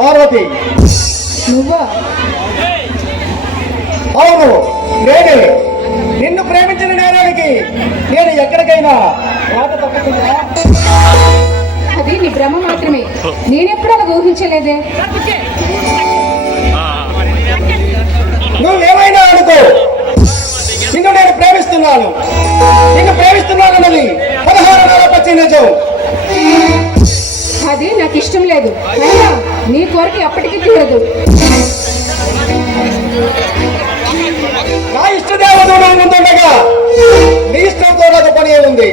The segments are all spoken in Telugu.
పార్వతి నువ్వా? అవును నేనే. నిన్ను ప్రేమించిన నేరానికి నేను ఎక్కడికైనా రాక తప్పుతుందా? అది నీ భ్రమ మాత్రమే. నేనెప్పుడు అలా ఊహించలేదే. నువ్వేమైనా అనుకో, నిన్ను నేను ప్రేమిస్తున్నాను. నిన్ను ప్రేమిస్తున్నానన్నది 16 నెలల పచ్చి నిజం. అది నాకు ఇష్టం లేదు. అయినా నీ కోరిక అప్పటికీ తీరదు. నా ఇష్టదేవత నా ముందుండగా నీ ఇష్టంతో నాకు పని ఉంది.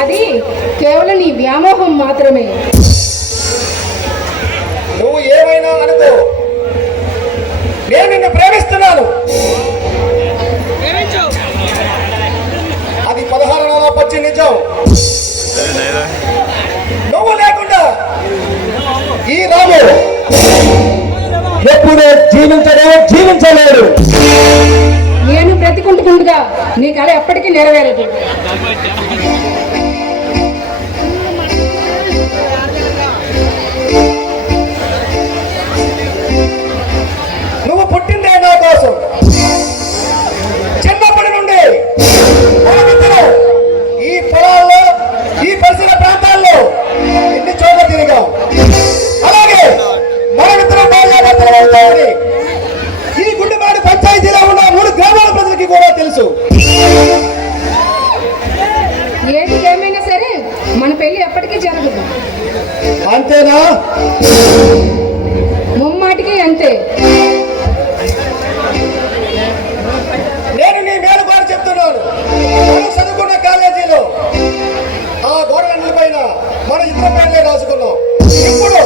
అది కేవలం నీ వ్యామోహం మాత్రమే. నువ్వు ఏమైనా అనుకో, నేను నిన్ను ప్రేమిస్తున్నాను. అది 16 నెలల పచ్చి నిజం. నువ్వు లేకుండా ఈ రాము ఎప్పుడూ జీవించలేడు. నేను బ్రతికుంటుకుంటుగా నీ కళ ఎప్పటికీ నెరవేరదు. నువ్వు పుట్టిందే నా కోసం. చిన్నప్పటి నుండి మనమిద్దరం ఈ పొలాల్లో, ఈ పరిసర ప్రాంతాల్లో ఎన్ని చోట్ల తిరిగాం. అలాగే మనమిద్దరం భార్యాభర్తలు అవుతామని ఈ గుండెమాడి పంచాయతీలో ఉన్న 3 గ్రామాల ప్రజలకి కూడా తెలుసు. ఏది ఏమైనా సరే మన పెళ్లి ఎప్పటికీ జరగదు. అంతేనా? ముమ్మాటికి అంతే. నేను నీ మేలు కూడా చెప్తున్నాను. మనం చదువుకున్న కాలేజీలో ఆ గోడగంటల పైన మన ఇద్దరు పెళ్ళే రాసుకున్నాం. ఇప్పుడు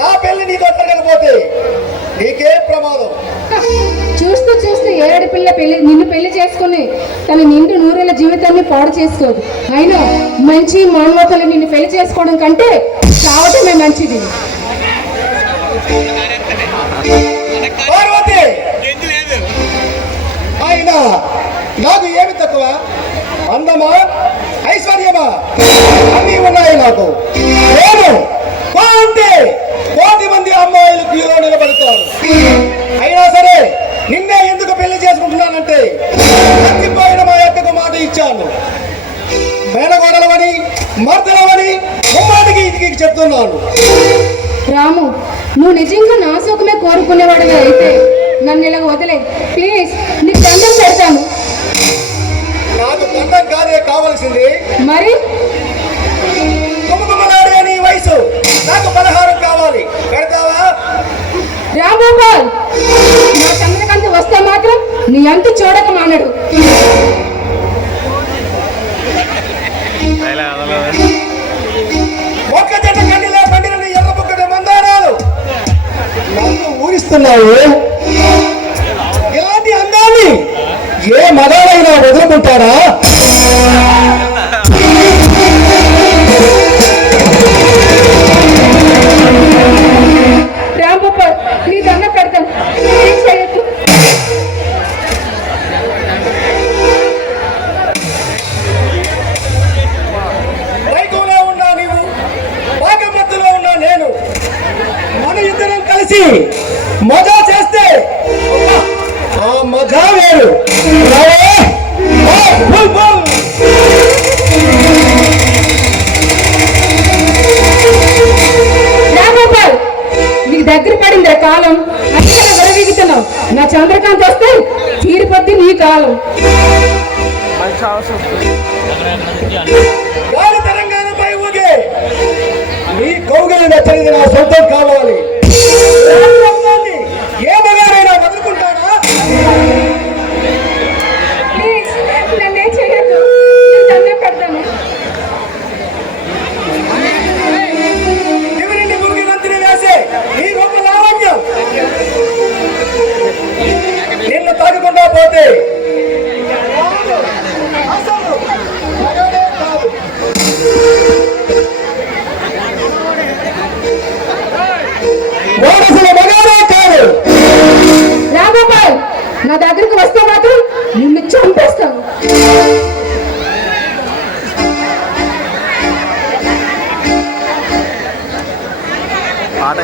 నా పెళ్లి నీతో జరగకపోతే నీకే ప్రమాదం. చూస్తూ చూస్తూ ఏడు పిల్ల నిన్ను పెళ్లి చేసుకుని తన నిండు నూరేళ్ల జీవితాన్ని పాడు చేసుకోదు. అయినా మంచి మానవతలు నిన్ను పెళ్లి చేసుకోవడం కంటే చావటమే మంచిది. పార్వతి, ఆయన నాకు ఏమి తక్కువ? అందమా, ఐశ్వర్యమా అన్నీ ఉన్నాయి నాకు. నేను కోటి మంది అమ్మాయిలు క్యూలో నిలబడతారు. అయినా సరే నిన్నే ఎందుకు పెళ్లి చేసుకుంటున్నానంటే, చచ్చిపోయిన మా అక్కకు మాట ఇచ్చాను. మేనగోడలవని, మర్దలవని ముమ్మాటికి ఇంటికి చెప్తున్నాను. రాము, నువ్వు నిజంగా నా సుఖమే కోరుకునేవాడివి అయితే నన్ను ఇలా వదిలే ప్లీజ్. నీకు దండం పెడతాను. నాకు దండం కాదే కావాల్సింది. మరి కుమ్మకుమ్మలాడే నీ వయసు నాకు 16 కావాలి. పెడతావా? రామగోపాల్, నా చంద్రకాంత్ వస్తే మాత్రం నీ అంతు చూడక మానడు. ఒక్క చెట్ల కండిలో పండిన నీ ఎర్ర బుక్కటి మందారాలు నన్ను ఊరిస్తున్నావు. ఇలాంటి అందాన్ని ఏ మగాడైనా వదులుకుంటారా? రామగోపాల్, నీ దండం పెడతాను. చేయొద్దు. వైకుంలో ఉన్నా నీవు, భాగమత్తులో ఉన్నా నేను. మన ఇద్దరం కలిసి మజా చేస్తే ఆ మజా వేరు. రామగోపాల్, నీకు దగ్గర పడింది కాలం. అక్కడ విరవీగుతున్నావు. నా చంద్రకాంత్ వస్తే తీరిపోద్ది నీ కాలం. గాలి తెలంగాణపై ఊగే నీ కౌగిలి నచ్చనిది నా సొంతం కావాలి. ఏ మగాడైనా వదులుకుంటానా? ప్లీజ్ నన్నే చేయొద్దు. నీ దండం పెడతాను. ఎవరిని ముగి నంతిని వేసే ఈ గొప్ప లావణ్యం నిన్ను తాగకుండా పోతే వారసుల మగాడే కాదు. నా దగ్గరికి వస్తే మాత్రం నిన్ను చంపేస్తాను. పాట